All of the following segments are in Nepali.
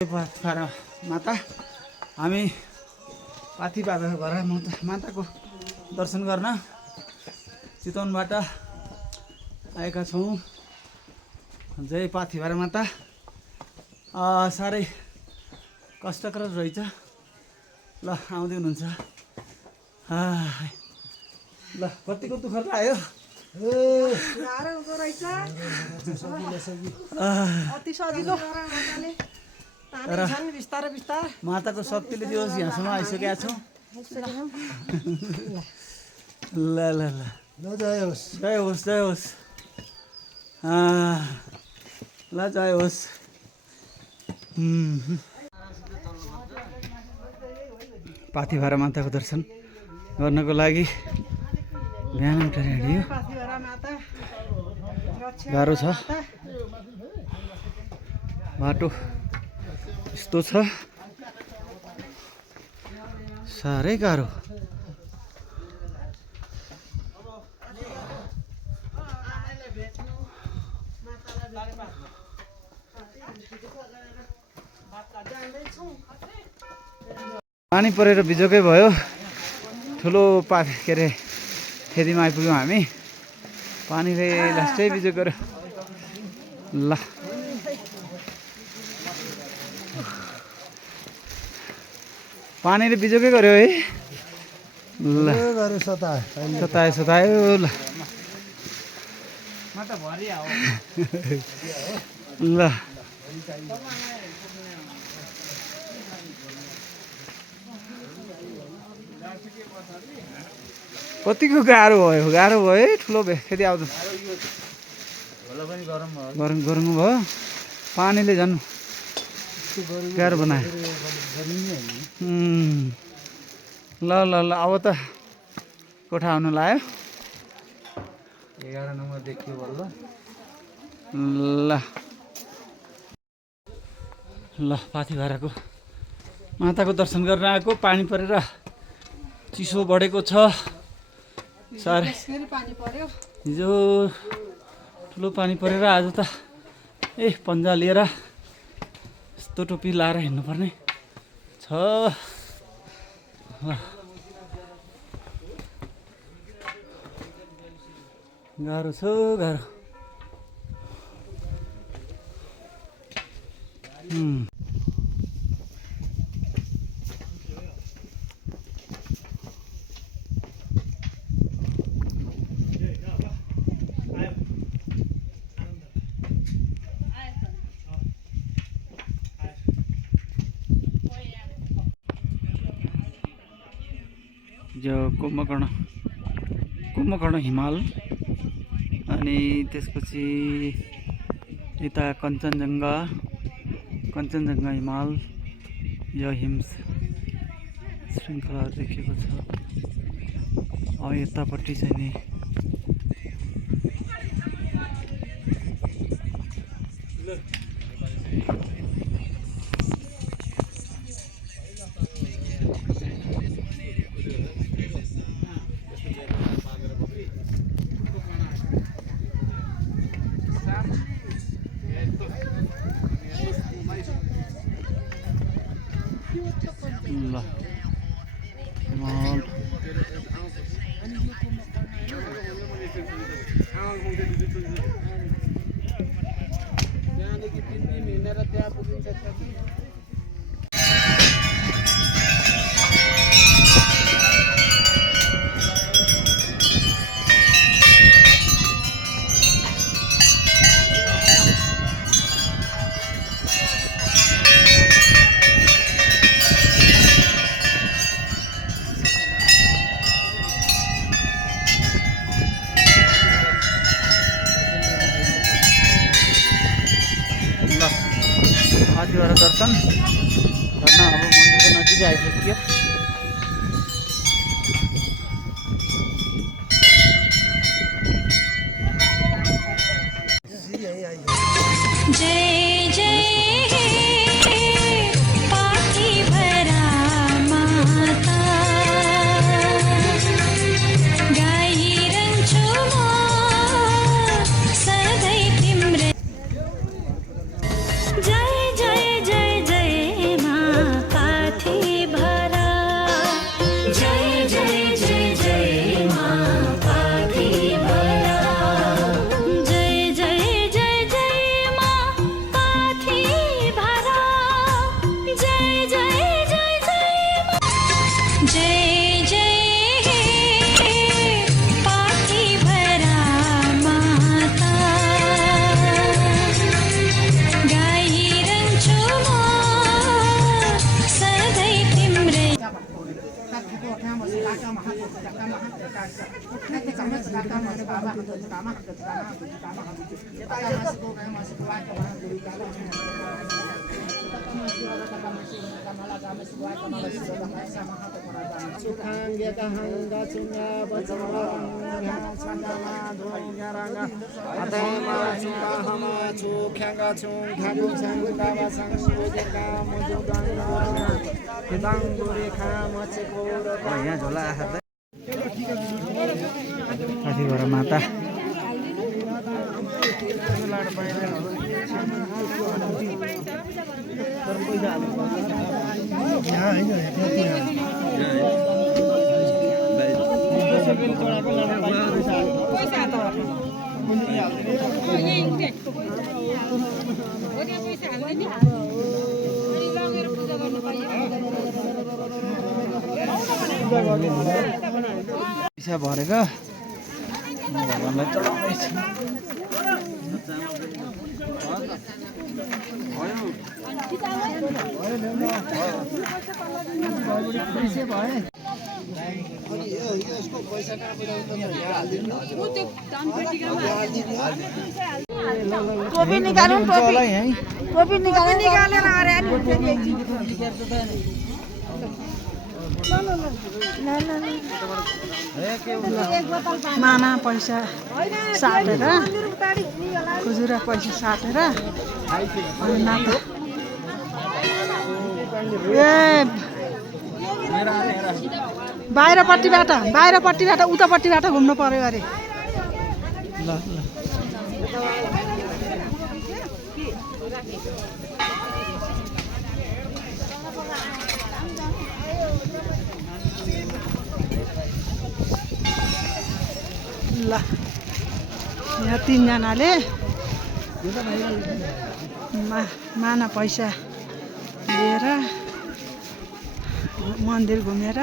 माता हामी पाथिभरा माताको दर्शन गर्न चितवनबाट आएका छौँ। जय पाथिभरा माता। साह्रै कष्टकर रहेछ। ल आउँदै हुनुहुन्छ। ल कतिको दुःख लाग्यो। अति सजिलो माताको शक्तिले दियोस् यहाँसम्म आइसकेका छौँ। ल ल ल ल जय होस्, जय होस्, जय होस्। ल जय होस्। पाथिभरा माताको दर्शन गर्नको लागि बिहान उठेर हिँड्यो। गाह्रो छ, बाटो यस्तो छ, साह्रै गाह्रो। पानी परेर बिजोकै भयो। ठुलो के अरे खेतीमा आइपुग्यौँ हामी। पानीले लास्टै बिजोक गर्यो। ल पानीले बिजोकै गर्यो है। ल सतायो ल। ल कतिको गाह्रो भयो है। ठुलो फेरि आउँछ। गरम भयो। पानीले झन् गाह्रो बनायो। ल ल ल अब त कोठा आउनु लाग्यो। 11 नम्बर देखियो बल्ल। ल ल पाथिभराको माताको दर्शन गर्न आएको। पानी परेर चिसो बढेको छ साह्रै। हिजो ठुलो पानी परेर आज त पन्जा लिएर यस्तो टोपी लाएर हिँड्नुपर्ने छ। गाह्रो छ, गाह्रो। जो कुम्भकर्ण हिमाल अनि त्यसपछि यता कञ्चनजङ्घा हिमाल, यो हिम श्रृङ्खलाहरू देखिएको छ। अब यतापट्टि चाहिँ नि पाथिभरा दर्शन गर्न अब मन्दिरको नजिकै आइसक्यो। जय जय जय जय यहाँ झोला काफी घर माता पैसा भरेको भगवान्लाई चढाउँदैछ टोपी निकाल्नु टोपी निकालेर अरे माना पैसा साटेर खुजुरा पैसा साटेर बाहिरपट्टिबाट उतापट्टिबाट घुम्नु पर्यो अरे ल यहाँ तीनजनाले माना पैसा लिएर मन्दिर घुमेर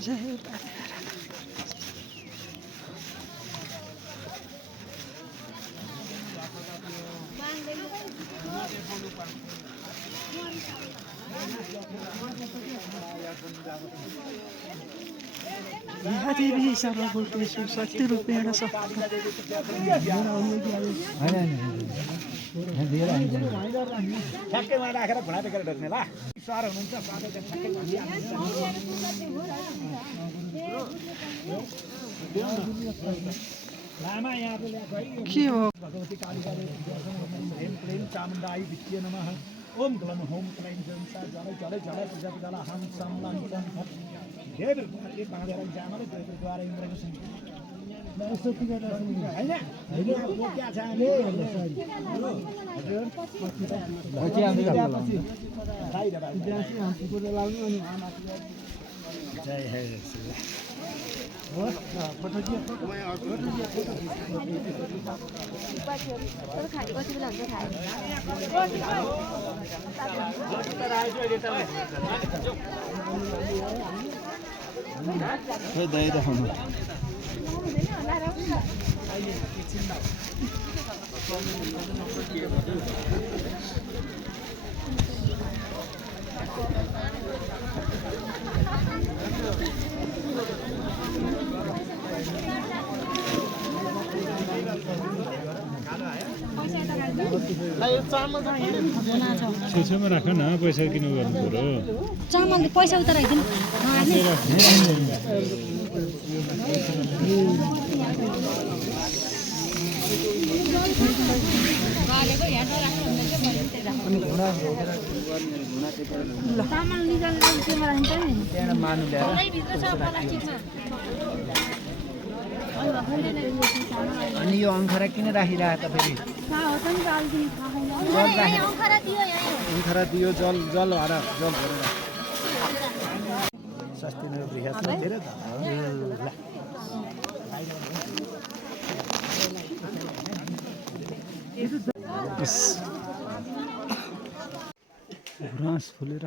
जय देवी सर्वभूतेषु 70 रुपैयाँ ठ्याक्कैमा राखेर घुँडा टेकेर ढोक्ने ल सर हुनुहुन्छ लामा यहाँको ल्याएको है के हो भगवती कालिका प्रेम चामुण्डाई वित्तीय नमः ओम ग्लम होम क्लैम जंसा जले जले जले पूजा पूजा हम समलन देव एक बाँधेर जामले देवद्वारा इन्द्रको सङ्गीत यसो के गर्दा हैन वो क्या छ नि जय हे हो फोटो के खाली कति बेला हुन्छ खै दाइ देखाउनु छेउछेउमा राख न पैसा किन गर्नु पर्यो चामल पैसा उता राखिदिनु चामल निकालेर त्यसमा राखिन्छ नि त्यहाँ मानु ल्याएर अनि यो अङ्खरा किन राखिरहेको त फेरि अङ्खरा दियो जल जल भएर जल भरेर सस्ती नै बृहत छ धेरै त घाँस फुलेर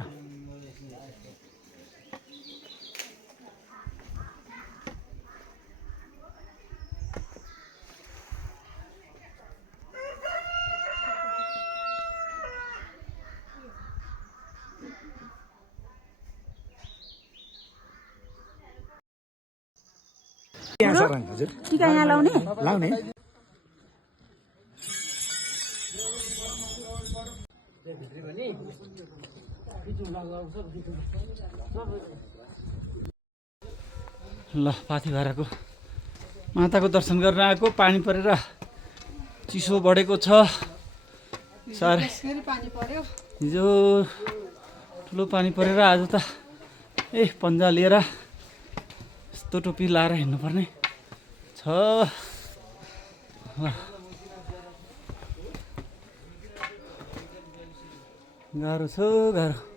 यहाँ सर हजुर टिका यहाँ लाउने लाउने ल पाथिभराको माताको दर्शन गरेर आएको पानी परेर चिसो बढेको छ साह्रै फेरि पानी पर्यो हिजो ठुलो पानी परेर आज त पन्जा लिएर यस्तो टोपी लाएर हिँड्नुपर्ने छ गाह्रो छ गाह्रो